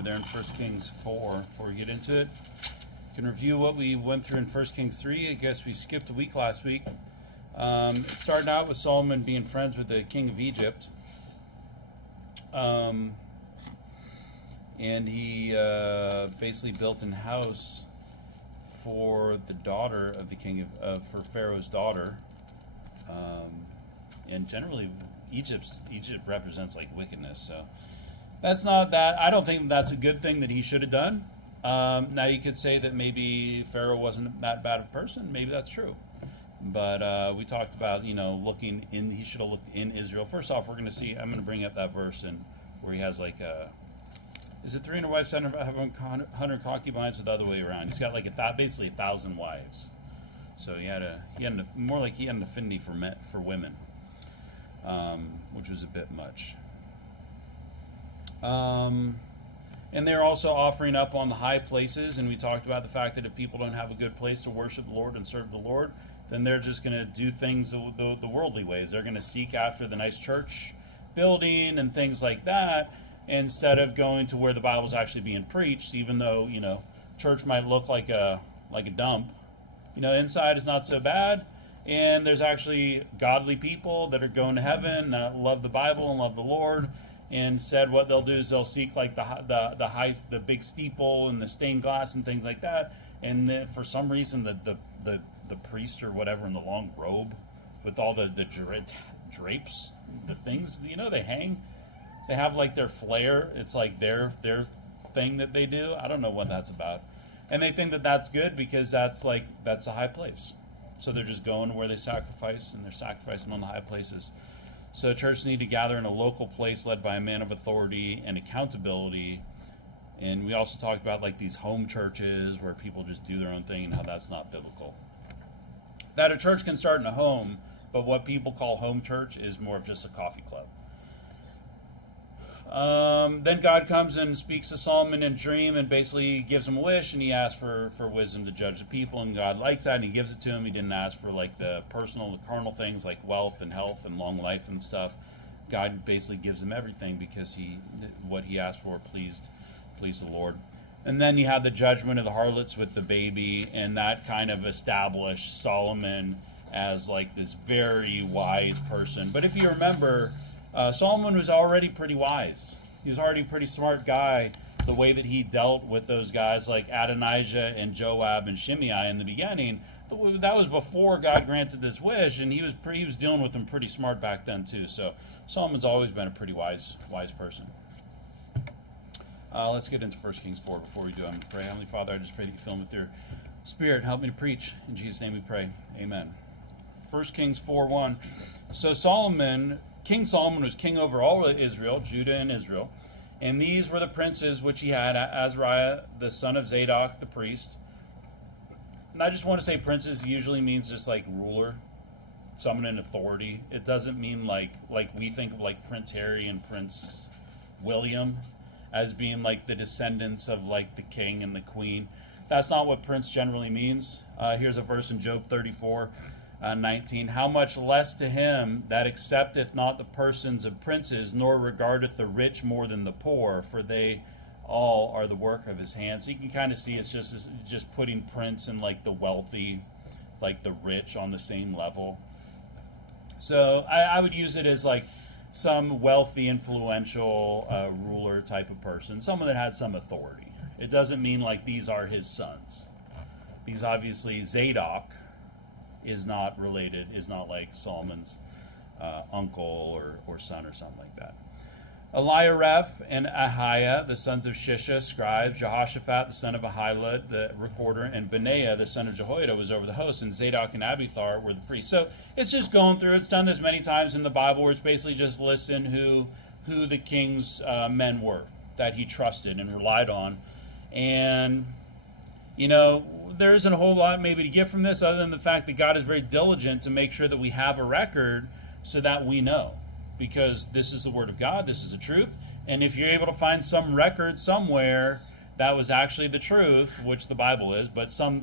over there in 1 Kings 4 before we get into it. You can review what we went through in 1 Kings 3. I guess we skipped a week last week. It started out with Solomon being friends with the king of Egypt. And he basically built a house for the daughter of the king for Pharaoh's daughter. And generally, Egypt represents like wickedness, so that's not that. I don't think that's a good thing that he should have done. Now you could say that maybe Pharaoh wasn't that bad of a person. Maybe that's true, but we talked about looking in. He should have looked in Israel. First off, we're going to see. I'm going to bring up that verse and where he has like is it 300 wives, 100 concubines, or the other way around? He's got like basically 1,000 wives. So he had more like he had an affinity for women, which was a bit much. And they're also offering up on the high places, and we talked about the fact that if people don't have a good place to worship the Lord and serve the Lord, then they're just going to do things the worldly ways. They're going to seek after the nice church building and things like that, instead of going to where the Bible's actually being preached, even though, church might look like a dump. Inside is not so bad, and there's actually godly people that are going to heaven, love the Bible and love the Lord. And instead, what they'll do is they'll seek like the big steeple and the stained glass and things like that. And then for some reason, the priest or whatever in the long robe with all the drapes, the things they hang, they have like their flare. It's like their thing that they do. I don't know what that's about. And they think that that's good because that's a high place. So they're just going where they sacrifice, and they're sacrificing on the high places. So churches need to gather in a local place led by a man of authority and accountability. And we also talked about like these home churches where people just do their own thing and how that's not biblical. That a church can start in a home, but what people call home church is more of just a coffee club. Then God comes and speaks to Solomon in a dream and basically gives him a wish, and he asks for wisdom to judge the people, and God likes that, and he gives it to him. He didn't ask for like the carnal things like wealth and health and long life and stuff. God basically gives him everything because what he asked for pleased the Lord. And then you have the judgment of the harlots with the baby, and that kind of established Solomon as like this very wise person. But if you remember, Solomon was already pretty wise. He was already a pretty smart guy, the way that he dealt with those guys like Adonijah and Joab and Shimei in the beginning. That was before God granted this wish, and he was dealing with them pretty smart back then too. So Solomon's always been a pretty wise person. Let's get into 1 Kings 4 before we do. I'm going to pray. Heavenly Father, I just pray that you fill me with your Spirit. Help me to preach. In Jesus' name we pray. Amen. 1 Kings 4:1. So King Solomon was king over all of Israel, Judah and Israel. And these were the princes which he had: Azariah, the son of Zadok, the priest. And I just want to say princes usually means just like ruler, someone in authority. It doesn't mean like we think of like Prince Harry and Prince William as being like the descendants of like the king and the queen. That's not what prince generally means. Here's a verse in Job 34:19. How much less to him that accepteth not the persons of princes, nor regardeth the rich more than the poor, for they all are the work of his hands. So you can kind of see it's just putting prince and like the wealthy, like the rich, on the same level. So I would use it as like some wealthy, influential ruler type of person, someone that has some authority. It doesn't mean like these are his sons, because obviously Zadok is not related, is not like Solomon's uncle or son or something like that. Eliareph and Ahiah, the sons of Shisha, scribes. Jehoshaphat, the son of Ahilud, the recorder, and Benaiah, the son of Jehoiada, was over the host, and Zadok and Abiathar were the priests. So it's just going through. It's done this many times in the Bible, where it's basically just listing who the king's men were that he trusted and relied on. And there isn't a whole lot maybe to get from this, other than the fact that God is very diligent to make sure that we have a record so that we know. Because this is the Word of God, this is the truth. And if you're able to find some record somewhere that was actually the truth, which the Bible is, but some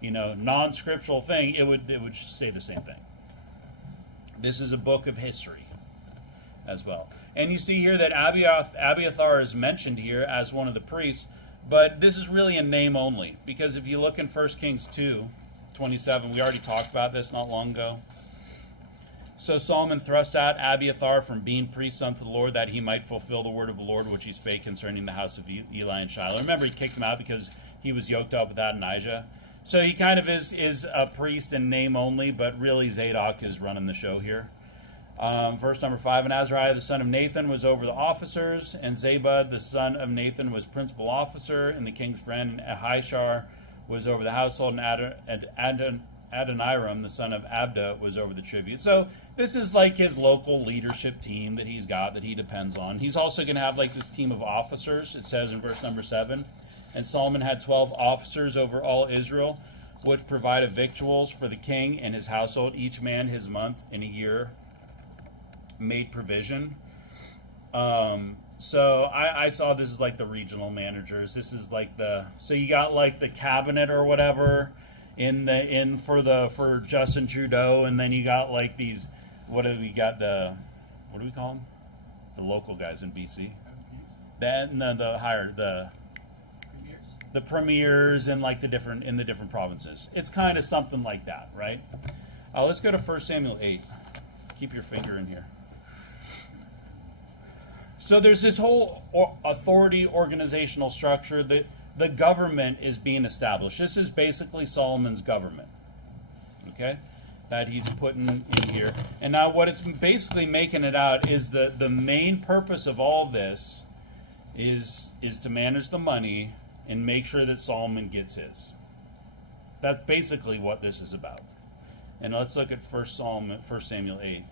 non-scriptural thing, it would say the same thing. This is a book of history. as well. And you see here that Abiathar is mentioned here as one of the priests, but this is really a name only, because if you look in 1 Kings 2:27, we already talked about this not long ago. So Solomon thrust out Abiathar from being priest unto the Lord, that he might fulfill the word of the Lord, which he spake concerning the house of Eli and Shiloh. Remember, he kicked him out because he was yoked up with Adonijah. So he kind of is a priest in name only, but really Zadok is running the show here. Verse number 5, and Azariah the son of Nathan was over the officers, and Zabud the son of Nathan was principal officer, and the king's friend, and Ahishar was over the household, and Adoniram the son of Abda was over the tribute. So this is like his local leadership team that he's got, that he depends on. He's also going to have like this team of officers. It says in verse number 7, and Solomon had 12 officers over all Israel, which provided victuals for the king and his household, each man his month in a year made provision. So I saw this is like the regional managers. This is like so you got like the cabinet or whatever for Justin Trudeau, and then you got like these, what do we call them? The local guys in BC. The premiers in like the different provinces. It's kind of something like that, right? Let's go to 1 Samuel 8. Keep your finger in here. So there's this whole authority organizational structure that the government is being established. This is basically Solomon's government, okay, that he's putting in here. And now what it's basically making it out is the main purpose of all this is to manage the money and make sure that Solomon gets his. That's basically what this is about. And let's look at 1 Samuel 8.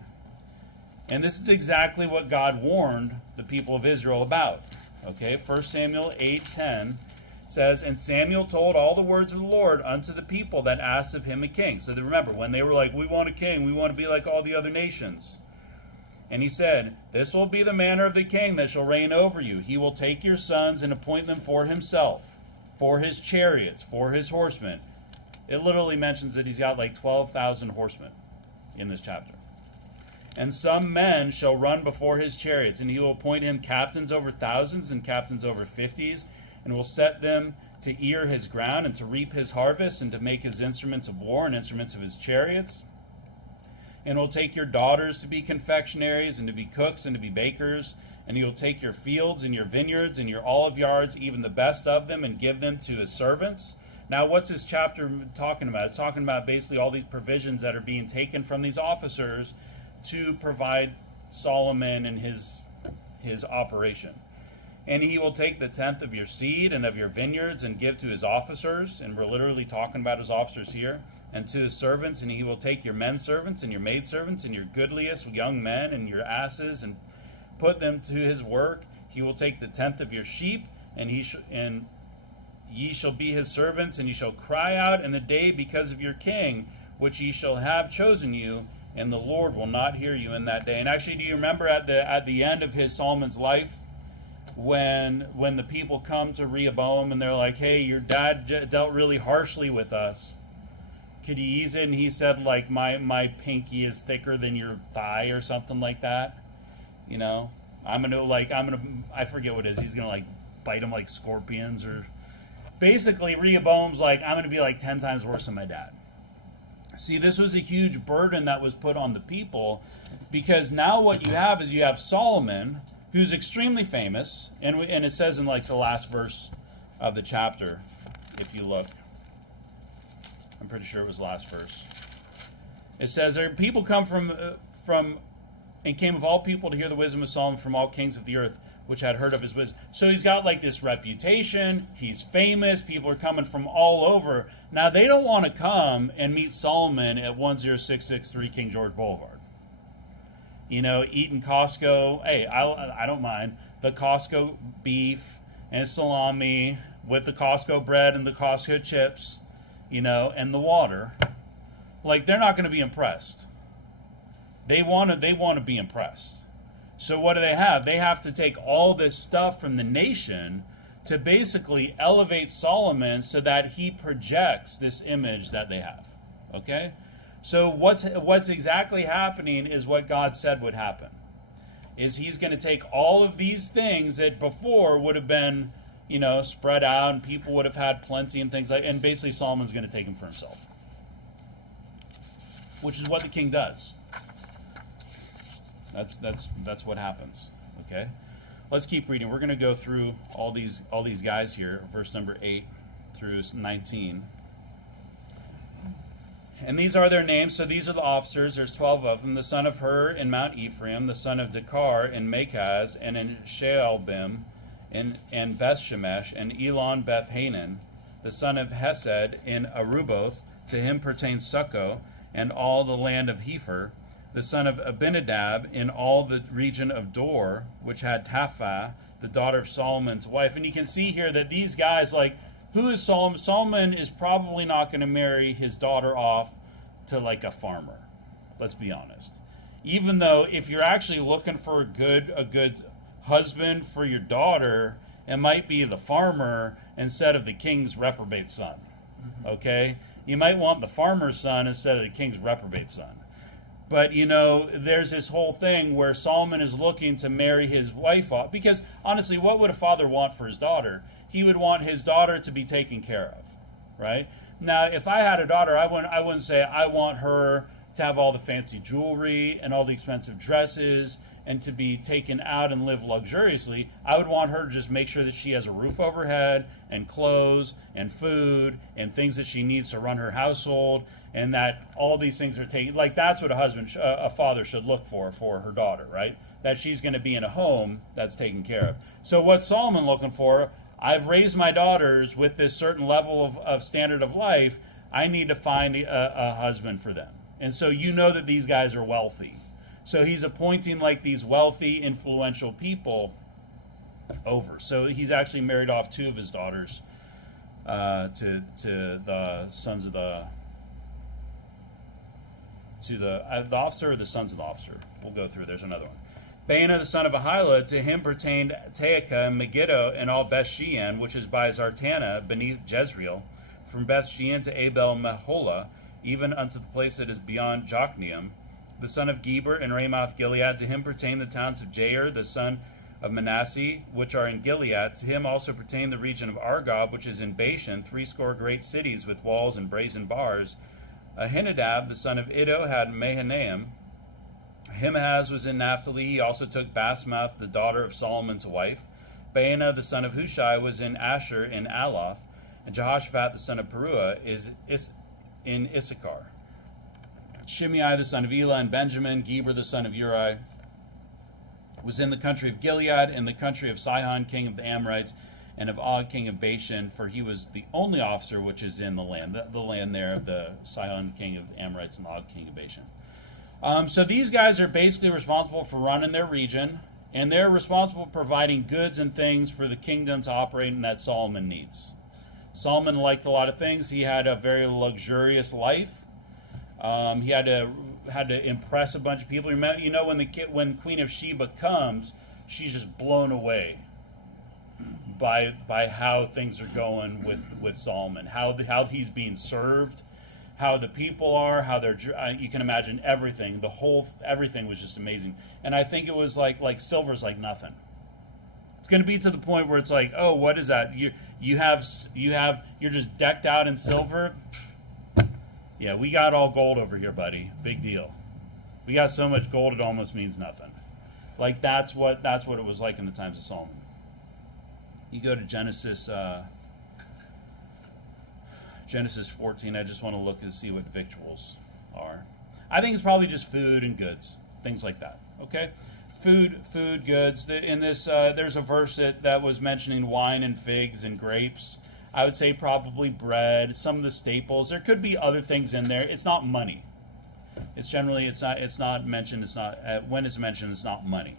And this is exactly what God warned the people of Israel about. Okay, 1 Samuel 8:10 says, and Samuel told all the words of the Lord unto the people that asked of him a king. So remember, when they were like, we want a king, we want to be like all the other nations. And he said, this will be the manner of the king that shall reign over you. He will take your sons and appoint them for himself, for his chariots, for his horsemen. It literally mentions that he's got like 12,000 horsemen in this chapter. And some men shall run before his chariots, and he will appoint him captains over thousands and captains over 50s, and will set them to ear his ground and to reap his harvest and to make his instruments of war and instruments of his chariots. And will take your daughters to be confectionaries and to be cooks and to be bakers. And he will take your fields and your vineyards and your olive yards, even the best of them, and give them to his servants. Now, what's this chapter talking about? It's talking about basically all these provisions that are being taken from these officers to provide Solomon and his operation. And he will take the 10th of your seed and of your vineyards and give to his officers, and we're literally talking about his officers here, and to his servants, and he will take your men servants and your maid servants and your goodliest young men and your asses and put them to his work. He will take the 10th of your sheep, and ye shall be his servants, and ye shall cry out in the day because of your king, which ye shall have chosen you, and the Lord will not hear you in that day. And actually, do you remember at the end of Solomon's life, when the people come to Rehoboam and they're like, hey, your dad dealt really harshly with us. Could you ease it? And he said, like, my pinky is thicker than your thigh or something like that. You know, I forget what it is. He's going to like bite him like scorpions, or basically Rehoboam's like, I'm going to be like 10 times worse than my dad. See, this was a huge burden that was put on the people, because now what you have is you have Solomon, who's extremely famous, and it says in like the last verse of the chapter, if you look, I'm pretty sure it was last verse. It says, there people come from and came of all people to hear the wisdom of Solomon from all kings of the earth, which had heard of his wisdom. So he's got like this reputation. He's famous. People are coming from all over. Now they don't want to come and meet Solomon at 10663 King George Boulevard. You know, eating Costco. Hey, I don't mind the Costco beef and salami with the Costco bread and the Costco chips, you know, and the water. Like, they're not going to be impressed. They want to be impressed. So what do they have? They have to take all this stuff from the nation to basically elevate Solomon so that he projects this image that they have. Okay? So what's exactly happening is what God said would happen. is he's going to take all of these things that before would have been, spread out, and people would have had plenty and things and basically Solomon's going to take them for himself, which is what the king does. That's what happens. Okay, let's keep reading. We're going to go through all these guys here, verse number 8 through 19. And these are their names. So these are the officers. There's 12 of them. The son of Hur in Mount Ephraim, the son of Dekar in Makaz, and in Shaalbim, and Bethshemesh, and Elon Beth-Hanan, the son of Hesed in Aruboth. To him pertains Succo, and all the land of Hepher, the son of Abinadab in all the region of Dor, which had Taphah, the daughter of Solomon's wife. And you can see here that these guys, who is Solomon? Solomon is probably not going to marry his daughter off to a farmer. Let's be honest. Even though if you're actually looking for a good husband for your daughter, it might be the farmer instead of the king's reprobate son. Okay? You might want the farmer's son instead of the king's reprobate son. But, there's this whole thing where Solomon is looking to marry his wife off. Because, honestly, what would a father want for his daughter? He would want his daughter to be taken care of, right? Now, if I had a daughter, I wouldn't say I want her to have all the fancy jewelry and all the expensive dresses and to be taken out and live luxuriously. I would want her to just make sure that she has a roof over her head and clothes and food and things that she needs to run her household, and that all these things are taken. That's what a father should look for her daughter, right? That she's going to be in a home that's taken care of. So what's Solomon looking for? I've raised my daughters with this certain level of standard of life. I need to find a husband for them. And so that these guys are wealthy. So he's appointing these wealthy, influential people over. So he's actually married off 2 of his daughters to the sons of the officer or the sons of the officer. We'll go through. There's another one. Baana, the son of Ahila, to him pertained Teaka and Megiddo and all Beth-shean, which is by Zartana, beneath Jezreel, from Beth-shean to Abel-Meholah, even unto the place that is beyond Jokneam. The son of Geber in Ramoth-Gilead, to him pertained the towns of Jair, the son of Manasseh, which are in Gilead. To him also pertained the region of Argob, which is in Bashan, 80 great cities with walls and brazen bars. Ahinadab, the son of Iddo, had Mahanaim. Ahimaaz was in Naphtali. He also took Basmath, the daughter of Solomon, to wife. Baana, the son of Hushai, was in Asher in Aloth. And Jehoshaphat, the son of Peruah, is in Issachar. Shimei, the son of Elah, and Benjamin, Geber, the son of Uri, was in the country of Gilead, in the country of Sihon, king of the Amorites, and of Og, king of Bashan, for he was the only officer which is in the land, the land there of the Sihon, king of the Amorites, and Og, king of Bashan. So these guys are basically responsible for running their region, and they're responsible for providing goods and things for the kingdom to operate in that Solomon needs. Solomon liked a lot of things. He had a very luxurious life. He had to impress a bunch of people. When Queen of Sheba comes, she's just blown away by how things are going with Solomon, how he's being served, how the people are, how they're. You can imagine everything. Everything was just amazing. And I think it was like silver's like nothing. It's going to be to the point where it's like, oh, what is that? You're just decked out in silver. Yeah, we got all gold over here, buddy. Big deal. We got so much gold it almost means nothing. That's what it was like in the times of Solomon. You go to Genesis 14. I just want to look and see what victuals are. I think it's probably just food and goods, things like that. Okay, food, goods. In this, there's a verse that was mentioning wine and figs and grapes. I would say probably bread, some of the staples. There could be other things in there. It's not money. It's not mentioned. It's not when it's mentioned. It's not money.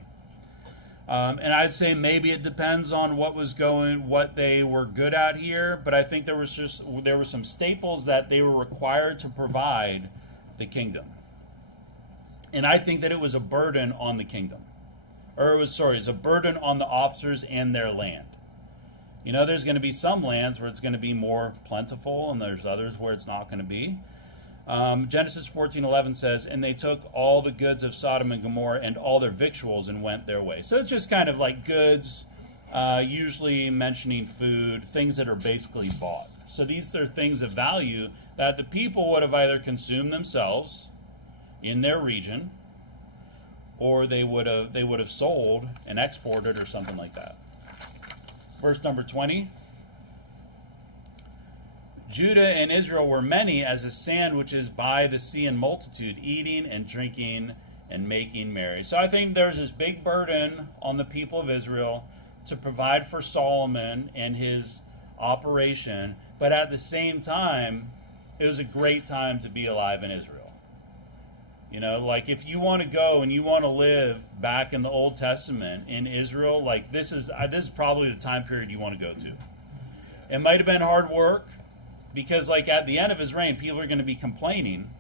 And I'd say maybe it depends on what they were good at here. But I think there were some staples that they were required to provide the kingdom. And I think that it was a burden on the kingdom, it's a burden on the officers and their land. There's going to be some lands where it's going to be more plentiful, and there's others where it's not going to be. Genesis 14:11 says, "And they took all the goods of Sodom and Gomorrah and all their victuals and went their way." So it's just kind of like goods, usually mentioning food, things that are basically bought. So these are things of value that the people would have either consumed themselves in their region, or they would have sold and exported or something like that. Verse number 20. Judah and Israel were many as the sand which is by the sea in multitude, eating and drinking and making merry. So I think there's this big burden on the people of Israel to provide for Solomon and his operation, but at the same time, it was a great time to be alive in Israel. You know, like if you want to go and you want to live back in the Old Testament in Israel, like this is probably the time period you want to go to. It might have been hard work, because like at the end of his reign, people are going to be complaining,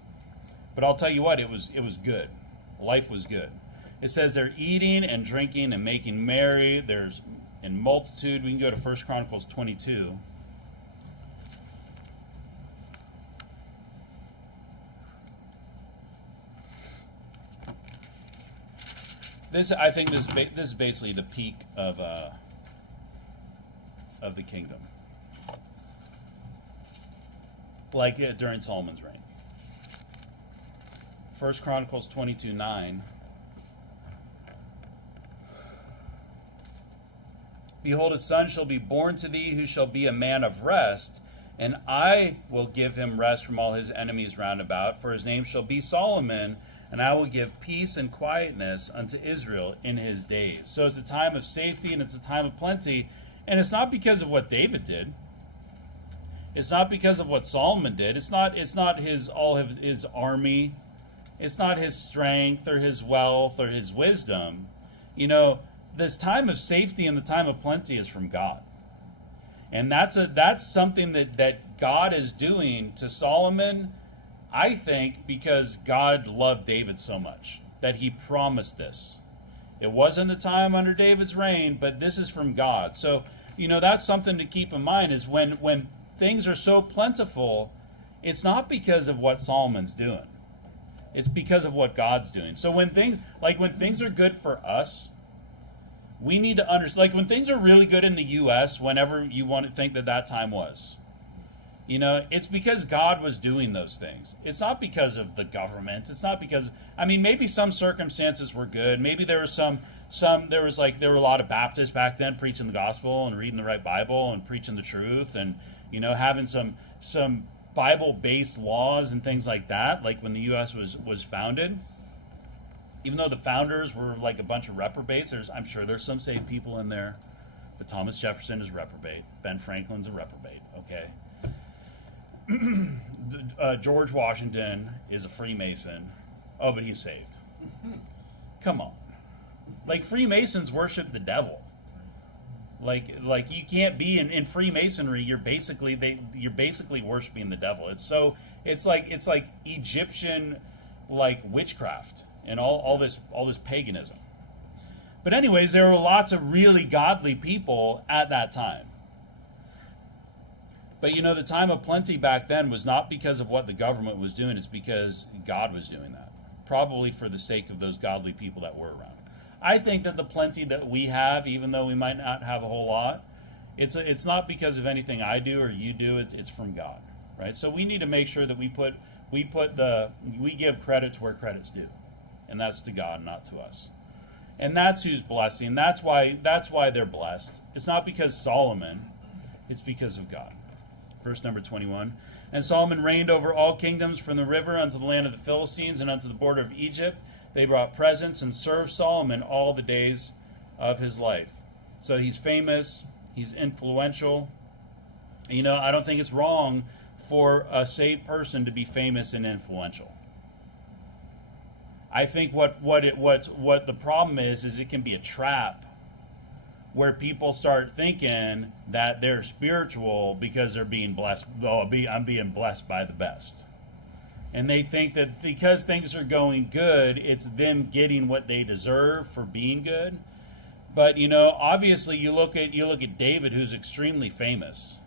but I'll tell you what, it was good. Life was good. It says they're eating and drinking and making merry. There's in multitude. We can go to 1 Chronicles 22. I think this is basically the peak of the kingdom, like during Solomon's reign. 1 Chronicles 22:9. Behold, a son shall be born to thee, who shall be a man of rest, and I will give him rest from all his enemies round about, for his name shall be Solomon, and I will give peace and quietness unto Israel in his days. So it's a time of safety and it's a time of plenty, and it's not because of what David did. It's not because of what Solomon did. It's not his army. It's not his strength or his wealth or his wisdom. You know, this time of safety and the time of plenty is from God. And that's something that God is doing to Solomon, I think, because God loved David so much that he promised this. It wasn't the time under David's reign, but this is from God. So, you know, that's something to keep in mind, is when things are so plentiful, it's not because of what Solomon's doing. It's because of what God's doing. So when things are good for us, we need to understand, like when things are really good in the U.S., whenever you want to think that time was, you know, it's because God was doing those things. It's not because of the government. It's not because, I mean, maybe some circumstances were good. Maybe there were there were a lot of Baptists back then preaching the gospel and reading the right Bible and preaching the truth, and, you know, having some Bible-based laws and things like that, like when the U.S. was founded. Even though the founders were like a bunch of reprobates, I'm sure there's some saved people in there, but Thomas Jefferson is a reprobate. Ben Franklin's a reprobate, okay? George Washington is a Freemason. Oh, but he's saved. Come on. Like, Freemasons worship the devil. Like you can't be in Freemasonry. You're basically worshiping the devil. It's like Egyptian, like, witchcraft and all this paganism. But anyways, there were lots of really godly people at that time. But, you know, the time of plenty back then was not because of what the government was doing. It's because God was doing that, probably for the sake of those godly people that were around. I think that the plenty that we have, even though we might not have a whole lot, it's not because of anything I do or you do. It's from God, right? So we need to make sure that we give credit to where credit's due, and that's to God, not to us. And that's who's blessing. That's why they're blessed. It's not because Solomon. It's because of God. Verse number 21. And Solomon reigned over all kingdoms from the river unto the land of the Philistines and unto the border of Egypt. They brought presents and served Solomon all the days of his life. So he's famous. He's influential. You know, I don't think it's wrong for a saved person to be famous and influential. I think what the problem is it can be a trap where people start thinking that they're spiritual because they're being blessed. I'm being blessed by the best. And they think that because things are going good, it's them getting what they deserve for being good. But, you know, obviously you look at David, who's extremely famous.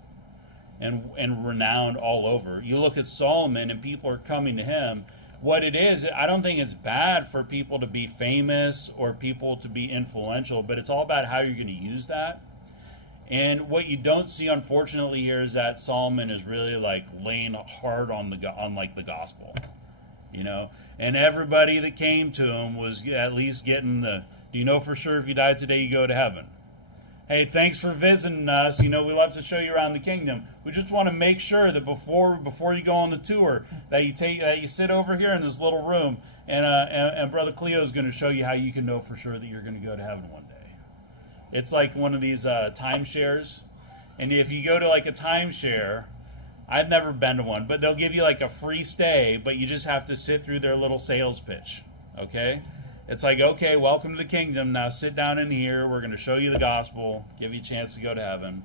and renowned all over. You look at Solomon and people are coming to him. What it is, I don't think it's bad for people to be famous or people to be influential, but it's all about how you're going to use that. And what you don't see, unfortunately, here is that Solomon is really like laying hard on the gospel, you know. And everybody that came to him was at least getting the, do you know for sure if you died today you go to heaven? Hey, thanks for visiting us. You know, we love to show you around the kingdom. We just want to make sure that before you go on the tour, that you sit over here in this little room, and Brother Cleo is going to show you how you can know for sure that you're going to go to heaven one day. It's like one of these timeshares, and if you go to like a timeshare, I've never been to one, but they'll give you like a free stay, but you just have to sit through their little sales pitch. Okay. It's like, okay, welcome to the kingdom. Now sit down in here. We're going to show you the gospel, give you a chance to go to heaven.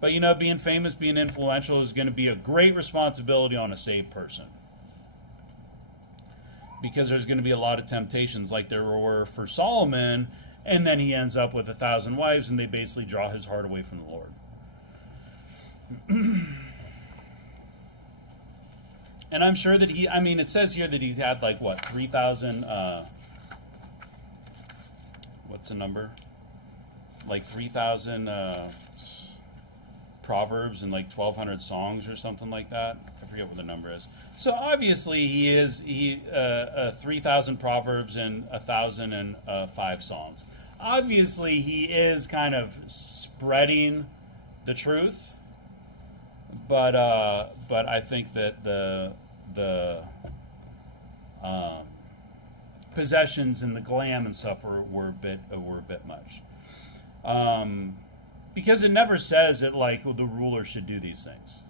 But, you know, being famous, being influential is going to be a great responsibility on a saved person. Because there's going to be a lot of temptations like there were for Solomon, and then he ends up with 1,000 wives, and they basically draw his heart away from the Lord. And I'm sure that it says here that he's had like, 3,000... what's the number? Like 3,000 proverbs and like 1,200 songs or something like that. I forget what the number is. So obviously he 3,000 proverbs and 1,005 songs. Obviously he is kind of spreading the truth, but I think that the possessions and the glam and stuff were a bit much, because it never says that like the ruler should do these things.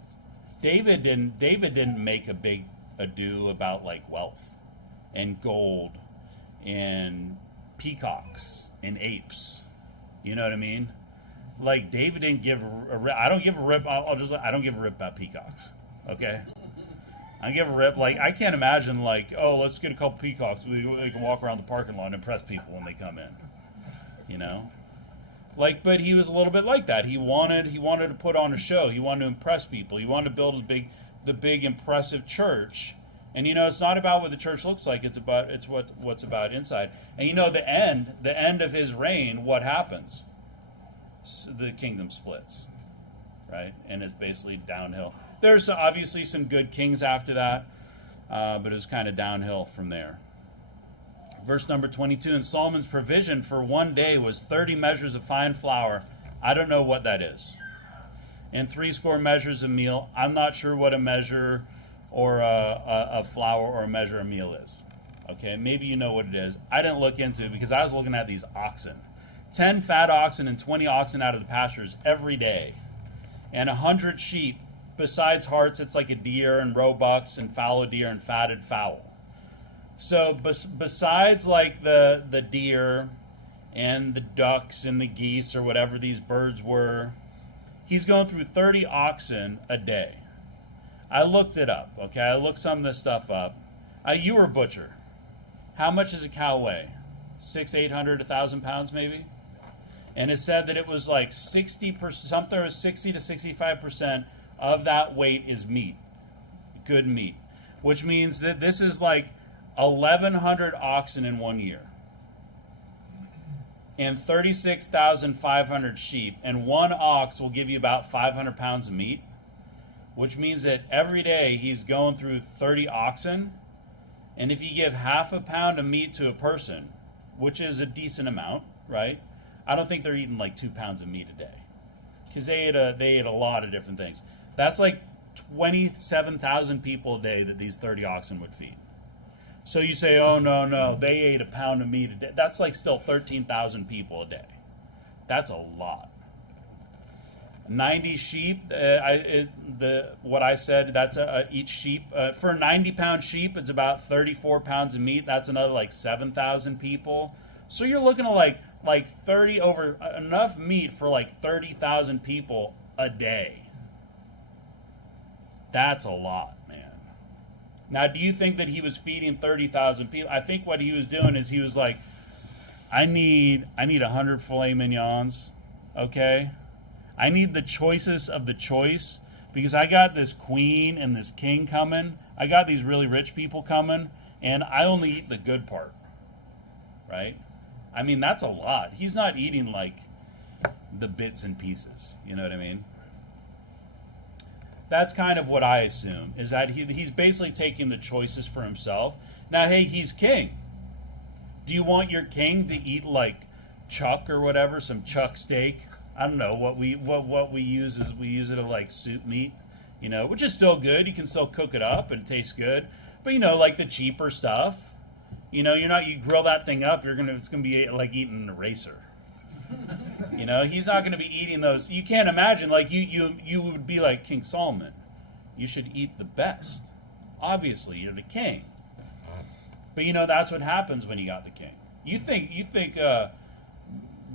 David didn't make a big ado about like wealth and gold and peacocks and apes. You know what I mean? Like David didn't give I don't give a rip. I don't give a rip about peacocks. Okay. I give a rip. Like, I can't imagine, like, oh, let's get a couple peacocks. We can walk around the parking lot and impress people when they come in. You know? Like, but he was a little bit like that. He wanted to put on a show. He wanted to impress people. He wanted to build the big impressive church. And, you know, it's not about what the church looks like. It's what's about inside. And, you know, the end of his reign, what happens? The kingdom splits. Right? And it's basically downhill. There's obviously some good kings after that, but it was kind of downhill from there. Verse number 22, and Solomon's provision for one day was 30 measures of fine flour. I don't know what that is. And 80 measures of meal. I'm not sure what a measure or a flour or a measure of meal is. Okay, maybe you know what it is. I didn't look into it because I was looking at these oxen. 10 fat oxen and 20 oxen out of the pastures every day. And 100 sheep. Besides hearts, it's like a deer and roebucks and fallow deer and fatted fowl. So besides like the deer and the ducks and the geese or whatever these birds were, he's going through 30 oxen a day. I looked it up, okay? I looked some of this stuff up. You were a butcher. How much does a cow weigh? 600, 800, 1,000 pounds maybe? And it said that it was like 60%, something was 60 to 65% of that weight is meat, good meat, which means that this is like 1,100 oxen in 1 year and 36,500 sheep, and one ox will give you about 500 pounds of meat, which means that every day he's going through 30 oxen, and if you give half a pound of meat to a person, which is a decent amount, right? I don't think they're eating like 2 pounds of meat a day because they ate a lot of different things. That's like 27,000 people a day that these 30 oxen would feed. So you say, oh, no, they ate a pound of meat a day. That's like still 13,000 people a day. That's a lot. 90 sheep, what I said, that's each sheep. For a 90-pound sheep, it's about 34 pounds of meat. That's another like 7,000 people. So you're looking at like 30 over enough meat for like 30,000 people a day. That's a lot, man. Now, do you think that he was feeding 30,000 people? I think what he was doing is he was like, I need 100 filet mignons, okay? I need the choicest of the choice, because I got this queen and this king coming. I got these really rich people coming, and I only eat the good part, right? I mean, that's a lot. He's not eating like the bits and pieces. You know what I mean? That's kind of what I assume, is that he's basically taking the choices for himself. Now, hey, he's king. Do you want your king to eat like chuck or whatever, some chuck steak? I don't know what we use is we use it as like soup meat, which is still good. You can still cook it up and it tastes good. But like the cheaper stuff, you grill that thing up, it's gonna be like eating an eraser. He's not going to be eating those. You can't imagine, like, you would be like King Solomon. You should eat the best. Obviously, you're the king. But, that's what happens when you got the king. You think,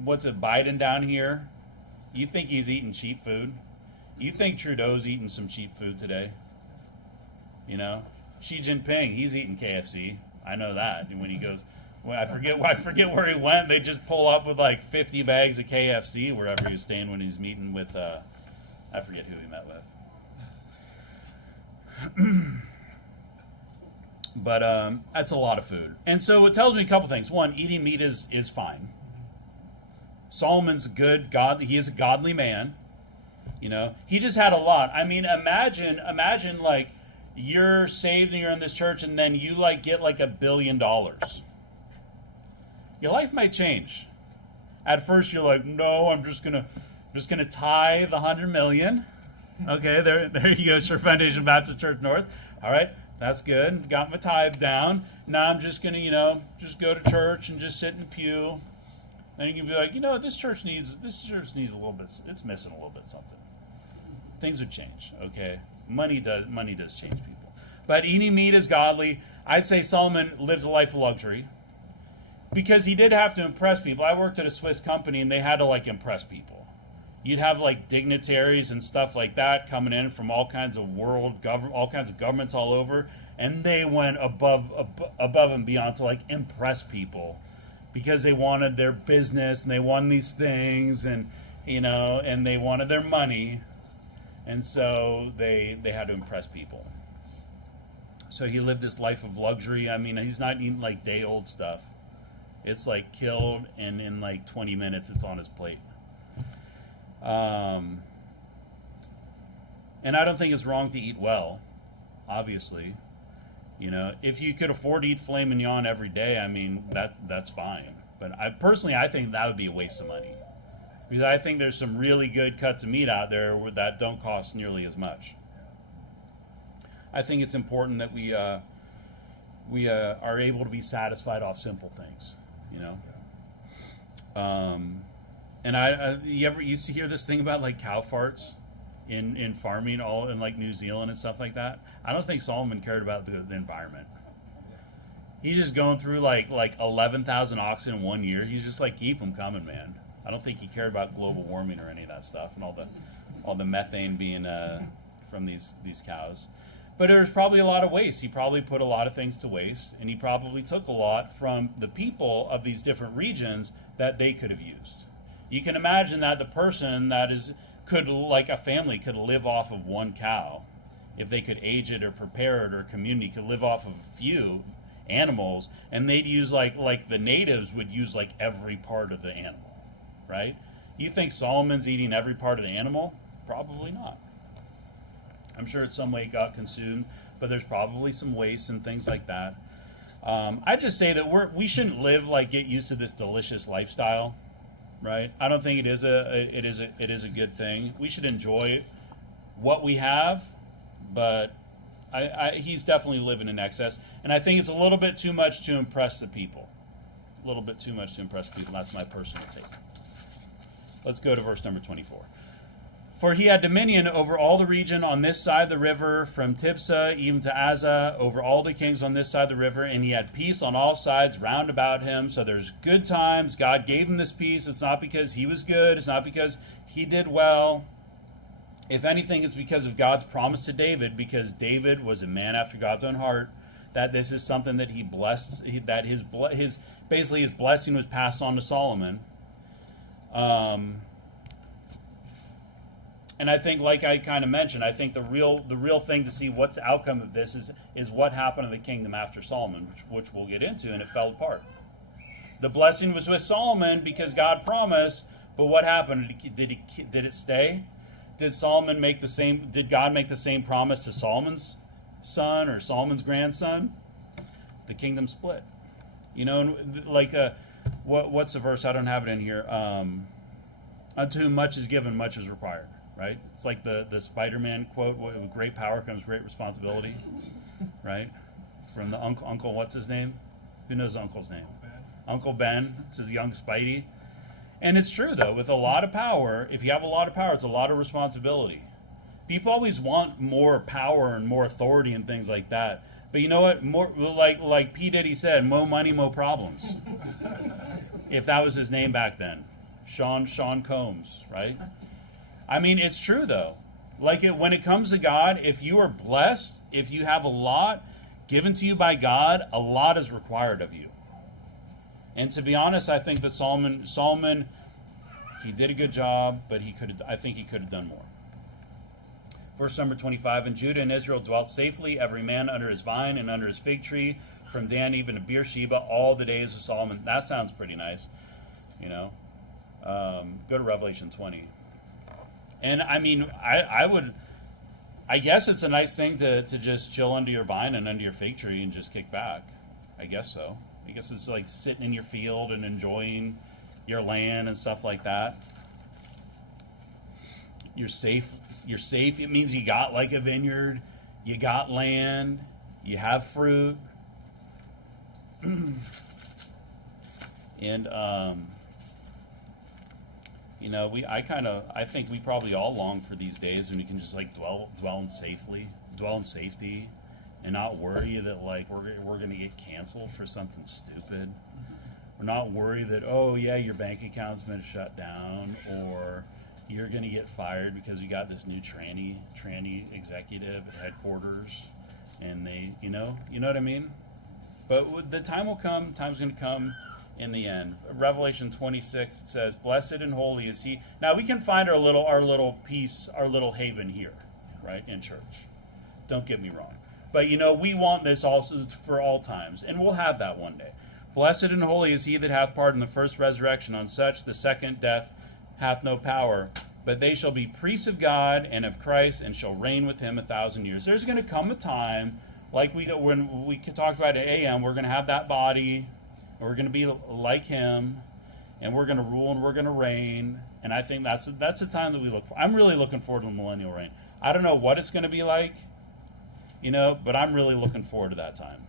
what's it, Biden down here? You think he's eating cheap food? You think Trudeau's eating some cheap food today? Xi Jinping, he's eating KFC. I know that. And when he goes... Well, I forget where he went. They just pull up with like 50 bags of KFC wherever he's staying when he's meeting with, I forget who he met with. But that's a lot of food. And so it tells me a couple things. One, eating meat is fine. Solomon's good. He is a godly man. He just had a lot. I mean, imagine like you're saved and you're in this church and then you like get like $1 billion. Your life might change. At first, you're like, no, I'm just gonna tithe $100 million. Okay, there you go, Church Foundation Baptist Church North. All right, that's good. Got my tithe down. Now I'm just gonna, just go to church and just sit in the pew. And you can be like, this church needs a little bit. It's missing a little bit something. Things would change. Okay, money does change people. But eating meat is godly. I'd say Solomon lived a life of luxury. Because he did have to impress people. I worked at a Swiss company, and they had to, like, impress people. You'd have, like, dignitaries and stuff like that coming in from all kinds of all kinds of governments all over, and they went above and beyond to, like, impress people because they wanted their business, and they won these things, and, and they wanted their money, and so they had to impress people. So he lived this life of luxury. I mean, he's not eating, like, day-old stuff. It's like killed, and in like 20 minutes, it's on his plate. And I don't think it's wrong to eat well, obviously. If you could afford to eat filet mignon every day, I mean, that's fine. But I think that would be a waste of money. Because I think there's some really good cuts of meat out there that don't cost nearly as much. I think it's important that we are able to be satisfied off simple things. And you ever used to hear this thing about like cow farts in farming, all in like New Zealand and stuff like that? I don't think Solomon cared about the environment. He's just going through like 11,000 oxen in 1 year. He's just like, keep them coming, man. I don't think he cared about global warming or any of that stuff and all the methane being from these cows. But there's probably a lot of waste. He probably put a lot of things to waste, and he probably took a lot from the people of these different regions that they could have used. You can imagine that the person like a family could live off of one cow. If they could age it or prepare it, or a community could live off of a few animals, and they'd use like the natives would use like every part of the animal, right? You think Solomon's eating every part of the animal? Probably not. I'm sure in some way it got consumed, but there's probably some waste and things like that. I just say that we shouldn't get used to this delicious lifestyle, right? I don't think it is a good thing. We should enjoy what we have, but he's definitely living in excess, and I think it's a little bit too much to impress the people. A little bit too much to impress people. That's my personal take. Let's go to verse number 24. For he had dominion over all the region on this side of the river, from Tibsah even to Azza, over all the kings on this side of the river, and he had peace on all sides round about him. So there's good times. God gave him this peace. It's not because he was good. It's not because he did well. If anything, it's because of God's promise to David, because David was a man after God's own heart, that this is something that he blessed, that his blessing was passed on to Solomon. And I think, like I kind of mentioned, I think the real thing to see what's the outcome of this is what happened to the kingdom after Solomon, which we'll get into, and it fell apart. The blessing was with Solomon because God promised, but what happened? Did it stay? Did Solomon make the same? Did God make the same promise to Solomon's son or Solomon's grandson? The kingdom split. You know, like what's the verse? I don't have it in here. Unto whom much is given, much is required. Right? It's like the Spider-Man quote: "With great power comes great responsibility." Right? From the uncle. What's his name? Who knows Uncle's name? Uncle Ben. It's his young Spidey. And it's true, though, with a lot of power, if you have a lot of power, it's a lot of responsibility. People always want more power and more authority and things like that. But you know what? More like P. Diddy said, "Mo money, mo problems." If that was his name back then. Sean Combs, right? I mean, it's true, though. When it comes to God, if you are blessed, if you have a lot given to you by God, a lot is required of you. And to be honest, I think that Solomon, he did a good job, but I think he could have done more. Verse number 25, and Judah and Israel dwelt safely, every man under his vine and under his fig tree, from Dan even to Beersheba, all the days of Solomon. That sounds pretty nice, you know. Go to Revelation 20. And I mean, I guess it's a nice thing to just chill under your vine and under your fig tree and just kick back. I guess so. I guess it's like sitting in your field and enjoying your land and stuff like that. You're safe. It means you got like a vineyard, you got land, you have fruit. And you know, I think we probably all long for these days when we can just like dwell in safety, and not worry that like we're going to get canceled for something stupid. We're not worried that, oh yeah, your bank account's been shut down, or you're going to get fired because we got this new tranny executive at headquarters, and they, you know what I mean. But the time will come. Time's going to come in the end. Revelation 26, it says, "Blessed and holy is he." Now we can find our little peace, our little haven here, right, in church. Don't get me wrong. But, you know, we want this also for all times, and we'll have that one day. "Blessed and holy is he that hath part in the first resurrection. On such the second death hath no power. But they shall be priests of God and of Christ, and shall reign with him 1,000 years." There's going to come a time, like when we talked about at AM, we're going to have that body, and we're going to be like him, and we're going to rule and we're going to reign. And I think that's the time that we look for. I'm really looking forward to the millennial reign. I don't know what it's going to be like, you know, but I'm really looking forward to that time.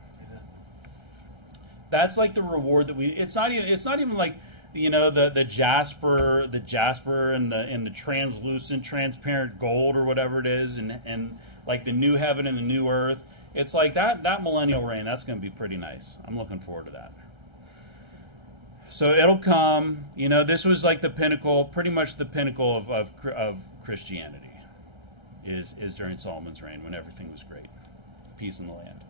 That's like the reward that it's not even like, you know, the jasper and the translucent, transparent gold or whatever it is, and like the new heaven and the new earth. It's like that millennial reign. That's going to be pretty nice. I'm looking forward to that. So it'll come. You know, this was like the pinnacle, pretty much the pinnacle of Christianity. Is during Solomon's reign, when everything was great, peace in the land.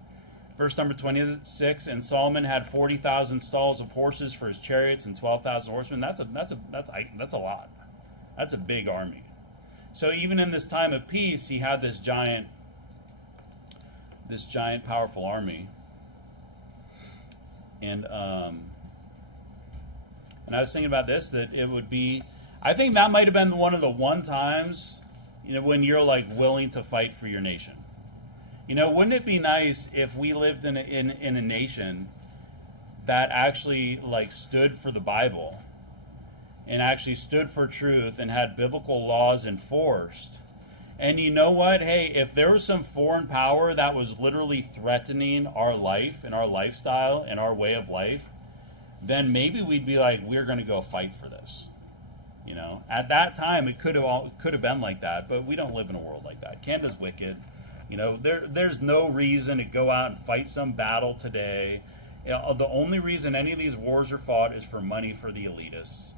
Verse number 26, and Solomon had 40,000 stalls of horses for his chariots and 12,000 horsemen. That's a lot. That's a big army. So even in this time of peace, he had this giant powerful army. And I was thinking about this, that it would be, I think that might have been one of the one times, you know, when you're like willing to fight for your nation. You know, wouldn't it be nice if we lived in a nation that actually like stood for the Bible and actually stood for truth and had biblical laws enforced? And you know what? Hey, if there was some foreign power that was literally threatening our life and our lifestyle and our way of life, then maybe we'd be like, we're going to go fight for this. You know, at that time it could have been like that, but we don't live in a world like that. Canada's wicked. You know, there's no reason to go out and fight some battle today. You know, the only reason any of these wars are fought is for money for the elitists.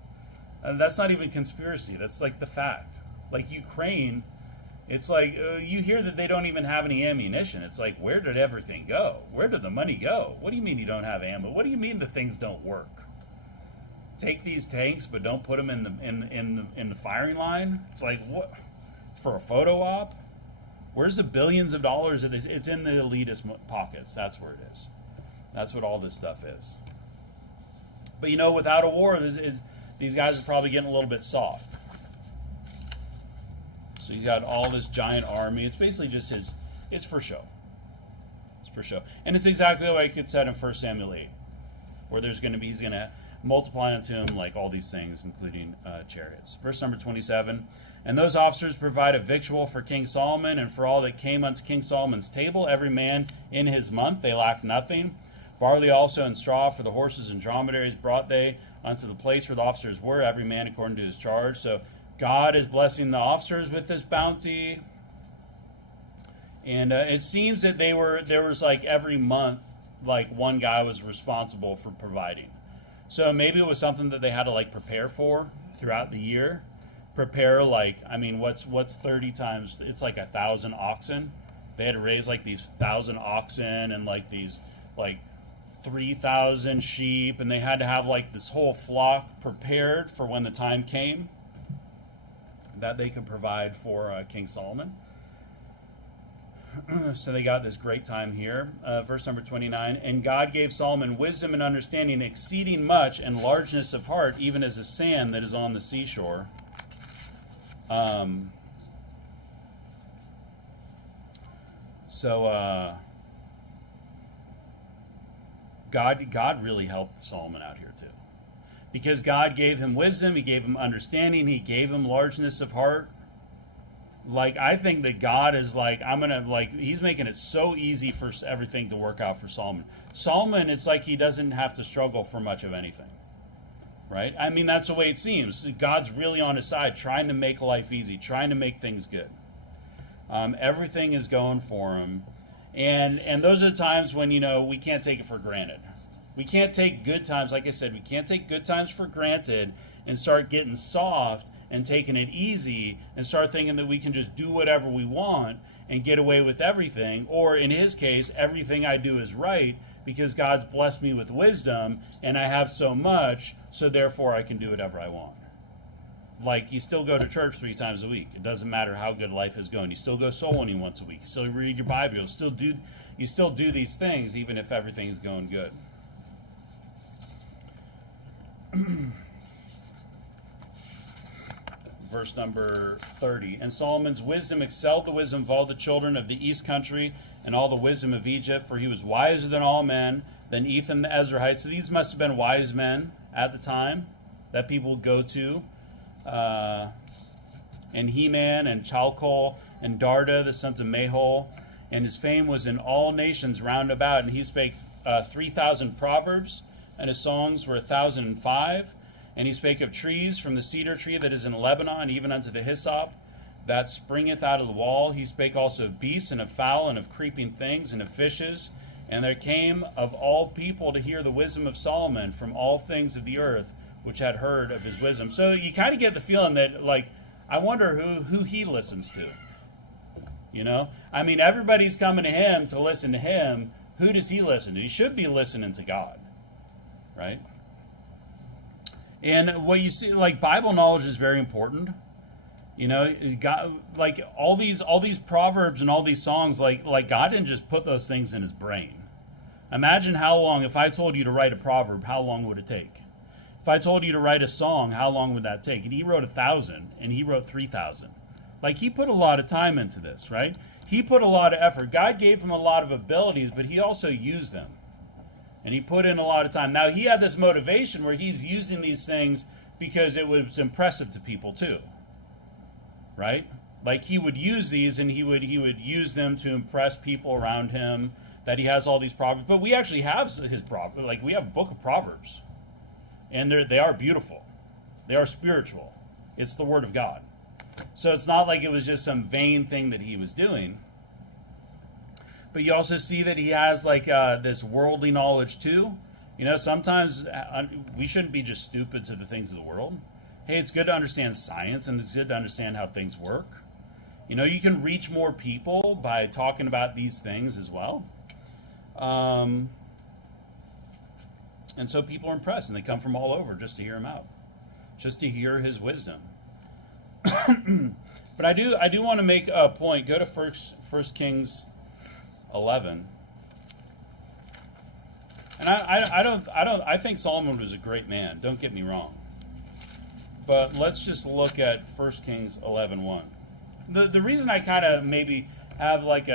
And that's not even conspiracy. That's like the fact. Like Ukraine, it's like you hear that they don't even have any ammunition. It's like, where did everything go? Where did the money go? What do you mean you don't have ammo? What do you mean the things don't work? Take these tanks, but don't put them in the firing line. It's like, what? for a photo op? Where's the billions of dollars of this? It's in the elitist pockets. That's where it is. That's what all this stuff is. But without a war, these guys are probably getting a little bit soft. So he's got all this giant army. It's basically just it's for show. It's for show. And it's exactly like it said in 1 Samuel 8, where he's going to multiply unto him like all these things, including chariots. Verse number 27, and those officers provide a victual for King Solomon, and for all that came unto King Solomon's table, every man in his month, they lacked nothing. Barley also and straw for the horses and dromedaries brought they unto the place where the officers were, every man according to his charge. So God is blessing the officers with this bounty. And it seems that there was like every month, like one guy was responsible for providing. So maybe it was something that they had to like prepare for throughout the year. Prepare what's 30 times? It's like 1,000 oxen. They had to raise like these 1,000 oxen and like these like 3,000 sheep, and they had to have like this whole flock prepared for when the time came that they could provide for King Solomon. So they got this great time here. Verse number 29, and God gave Solomon wisdom and understanding exceeding much, and largeness of heart, even as the sand that is on the seashore. God really helped Solomon out here too. Because God gave him wisdom, he gave him understanding, he gave him largeness of heart. Like, I think that God is like, he's making it so easy for everything to work out for Solomon. Solomon, it's like he doesn't have to struggle for much of anything. Right? I mean, that's the way it seems. God's really on his side, trying to make life easy, trying to make things good. Everything is going for him. And those are the times when, we can't take it for granted. We can't take good times, like I said, we can't take good times for granted and start getting soft and taking it easy and start thinking that we can just do whatever we want and get away with everything. Or in his case, everything I do is right because God's blessed me with wisdom and I have so much, so therefore I can do whatever I want. Like, you still go to church 3 times a week. It doesn't matter how good life is going. You still go soul winning once a week. You still read your Bible. You still do these things even if everything is going good. Verse number 30. And Solomon's wisdom excelled the wisdom of all the children of the east country and all the wisdom of Egypt, for he was wiser than all men, than Ethan the Ezrahite. So these must have been wise men at the time that people would go to. And Heman and Chalcol and Darda, the sons of Mahol. And his fame was in all nations round about. And he spake 3,000 proverbs, and his songs were 1,005. And he spake of trees, from the cedar tree that is in Lebanon, even unto the hyssop, that springeth out of the wall. He spake also of beasts, and of fowl, and of creeping things, and of fishes. And there came of all people to hear the wisdom of Solomon from all things of the earth, which had heard of his wisdom. So you kind of get the feeling that, like, I wonder who he listens to. I mean, everybody's coming to him to listen to him. Who does he listen to? He should be listening to God, right? And what you see, like, Bible knowledge is very important. God, like, all these proverbs and all these songs, like God didn't just put those things in his brain. Imagine how long, if I told you to write a proverb, how long would it take? If I told you to write a song, how long would that take? And he wrote 1,000, and he wrote 3,000. Like, he put a lot of time into this, right? He put a lot of effort. God gave him a lot of abilities, but he also used them. And he put in a lot of time. Now, he had this motivation where he's using these things because it was impressive to people too. Right? Like, he would use these and he would use them to impress people around him, that he has all these proverbs. But we actually have his proverbs. Like, we have a book of Proverbs. And they are beautiful. They are spiritual. It's the Word of God. So it's not like it was just some vain thing that he was doing. But you also see that he has like this worldly knowledge too. Sometimes we shouldn't be just stupid to the things of the world. Hey, it's good to understand science and it's good to understand how things work. You can reach more people by talking about these things as well. And so people are impressed and they come from all over just to hear him out, just to hear his wisdom. But I do want to make a point. Go to First Kings 11. And I think Solomon was a great man. Don't get me wrong. But let's just look at 1 Kings 11:1. The reason I kind of maybe have like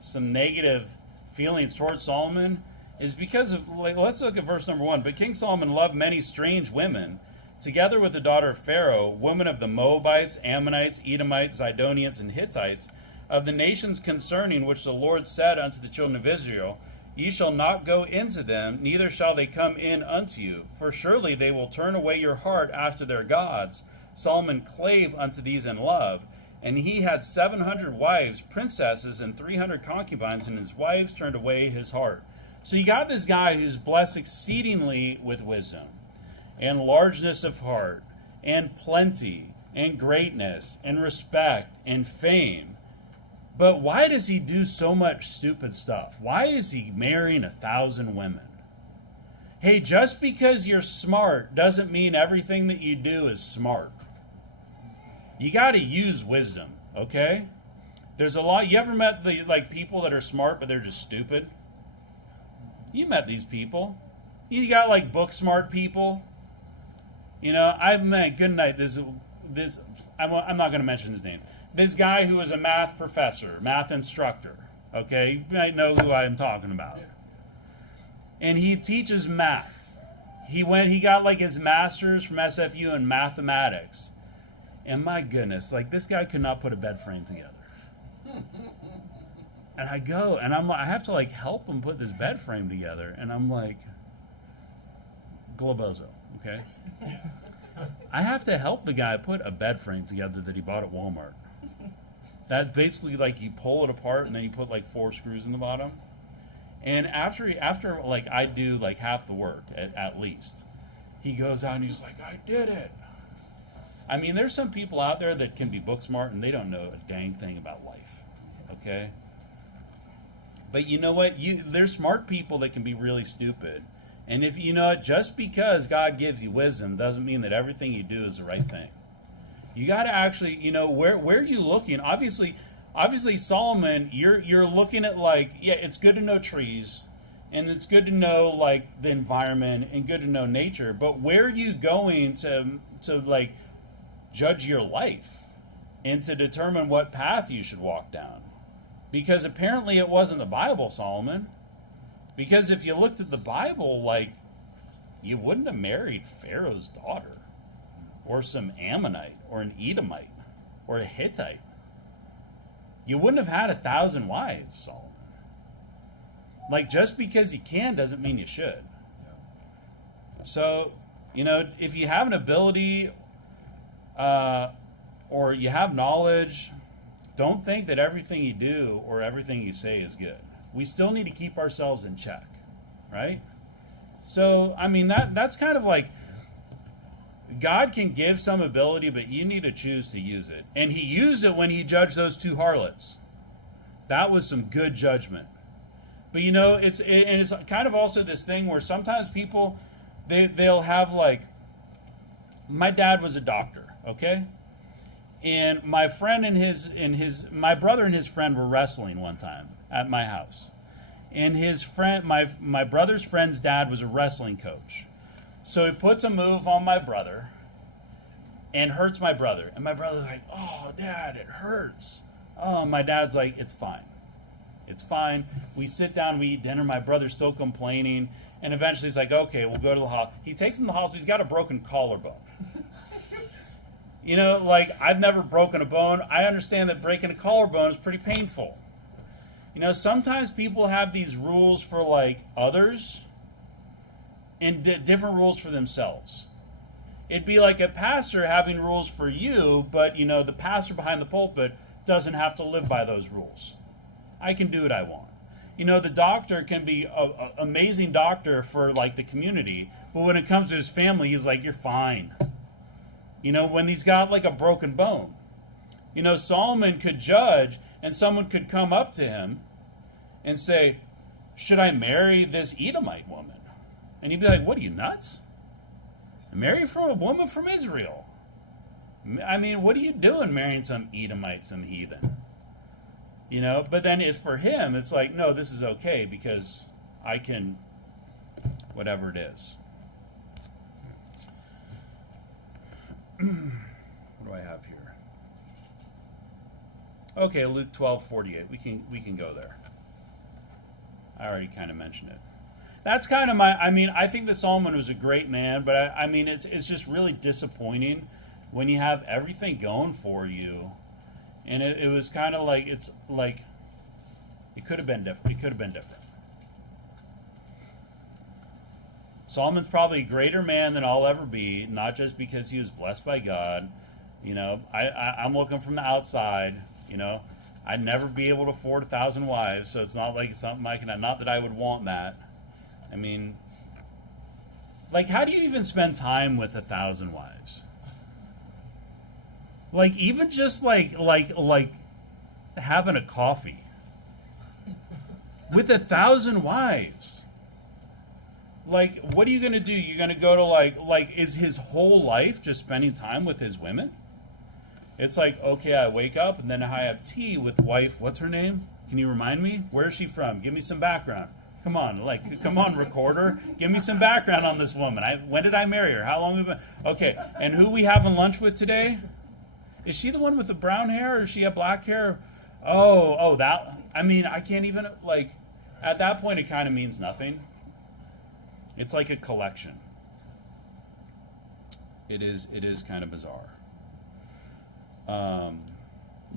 some negative feelings towards Solomon is because of, like, let's look at verse number 1. But King Solomon loved many strange women, together with the daughter of Pharaoh, women of the Moabites, Ammonites, Edomites, Zidonians, and Hittites, of the nations concerning which the Lord said unto the children of Israel, Ye shall not go into them, neither shall they come in unto you. For surely they will turn away your heart after their gods. Solomon clave unto these in love. And he had 700 wives, princesses, and 300 concubines, and his wives turned away his heart. So you got this guy who's blessed exceedingly with wisdom, and largeness of heart, and plenty, and greatness, and respect, and fame. But why does he do so much stupid stuff? Why is he marrying 1,000 women? Hey, just because you're smart doesn't mean everything that you do is smart. You got to use wisdom, okay? There's a lot. You ever met the people that are smart but they're just stupid? You met these people. You got book smart people. I've met good night. I'm not going to mention his name. This guy who is a math professor, math instructor, okay? You might know who I'm talking about. And he teaches math. He got his master's from SFU in mathematics. And my goodness, this guy could not put a bed frame together. And I go, and I have to help him put this bed frame together. And I'm like, Globozo, okay? I have to help the guy put a bed frame together that he bought at Walmart. That's basically you pull it apart and then you put 4 screws in the bottom. And after I do half the work at least, he goes out and he's like, I did it. I mean, there's some people out there that can be book smart and they don't know a dang thing about life. Okay? But you know what? There's smart people that can be really stupid. And if just because God gives you wisdom doesn't mean that everything you do is the right thing. You got to actually, where are you looking? Obviously Solomon, you're looking at it's good to know trees, and it's good to know the environment and good to know nature. But where are you going to judge your life and to determine what path you should walk down? Because apparently it wasn't the Bible, Solomon. Because if you looked at the Bible, you wouldn't have married Pharaoh's daughter, or some Ammonite, or an Edomite, or a Hittite. You wouldn't have had 1,000 wives, Solomon. Just because you can doesn't mean you should. So, if you have an ability, or you have knowledge, don't think that everything you do or everything you say is good. We still need to keep ourselves in check, right? So, I mean, that's kind of God can give some ability, but you need to choose to use it. And he used it when he judged those 2 harlots. That was some good judgment. But it's kind of also this thing where sometimes people, they'll have my dad was a doctor, okay? And my friend my brother and his friend were wrestling one time at my house. And his friend, my brother's friend's dad was a wrestling coach. So he puts a move on my brother and hurts my brother. And my brother's like, oh, Dad, it hurts. Oh, my dad's like, it's fine. It's fine. We sit down, we eat dinner. My brother's still complaining. And eventually he's like, okay, we'll go to the hospital. He takes him to the hospital. He's got a broken collarbone. I've never broken a bone. I understand that breaking a collarbone is pretty painful. Sometimes people have these rules for others and different rules for themselves. It'd be like a pastor having rules for you, but the pastor behind the pulpit doesn't have to live by those rules. I can do what I want. The doctor can be an amazing doctor for the community, but when it comes to his family, he's like, you're fine. When he's got a broken bone. Solomon could judge, and someone could come up to him and say, should I marry this Edomite woman? And he'd be like, what are you, nuts? Marry from a woman from Israel. I mean, what are you doing marrying some Edomite, some heathen? You know, but then it's for him, it's like, no, this is okay because I can, whatever it is. What do I have here? Okay, Luke 12:48. We can go there. I already kind of mentioned it. That's kind of my. I mean, I think that Solomon was a great man, but I mean, it's just really disappointing when you have everything going for you, and it was kind of like it could have been different. It could have been different. Solomon's probably a greater man than I'll ever be, not just because he was blessed by God. You know, I'm looking from the outside. You know, I'd never be able to afford 1,000 wives, so it's not like it's something I can. Not that I would want that. I mean, like, how do you even spend time with 1,000 wives? Like, even just like having a coffee with 1,000 wives. Like, what are you gonna do? You're gonna go to like is his whole life just spending time with his women? It's like, okay, I wake up and then I have tea with wife. What's her name? Can you remind me? Where is she from? Give me some background. Come on, recorder. Give me some background on this woman. When did I marry her? How long have we been? Okay, and who we having lunch with today? Is she the one with the brown hair, or does she have black hair? Oh, that. I mean, I can't even, like, at that point, it kind of means nothing. It's like a collection. It is kind of bizarre.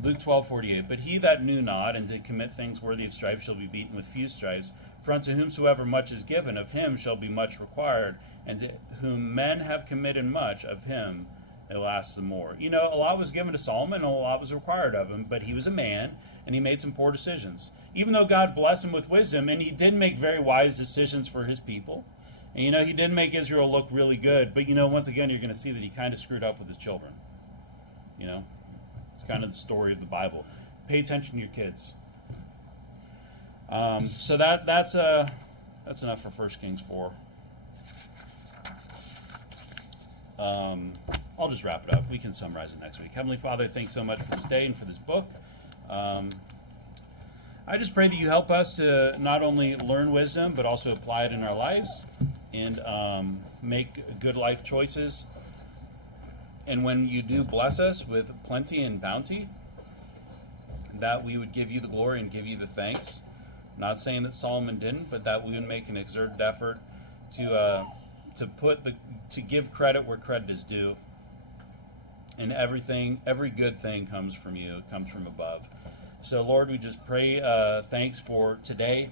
Luke 12:48. But he that knew not and did commit things worthy of stripes shall be beaten with few stripes. For unto whomsoever much is given, of him shall be much required. And to whom men have committed much, of him it lasts the more. You know, a lot was given to Solomon, and a lot was required of him. But he was a man, and he made some poor decisions. Even though God blessed him with wisdom, and he did make very wise decisions for his people. And, you know, he did make Israel look really good. But, you know, once again, you're going to see that he kind of screwed up with his children. You know? It's kind of the story of the Bible. Pay attention to your kids. So that's enough for 1 Kings 4. I'll just wrap it up. We can summarize it next week. Heavenly Father, thanks so much for this day and for this book. I just pray that you help us to not only learn wisdom, but also apply it in our lives and make good life choices. And when you do bless us with plenty and bounty, that we would give you the glory and give you the thanks. Not saying that Solomon didn't, but that we would make an exerted effort to give credit where credit is due. And every good thing comes from you. It comes from above. So, Lord, we just pray thanks for today.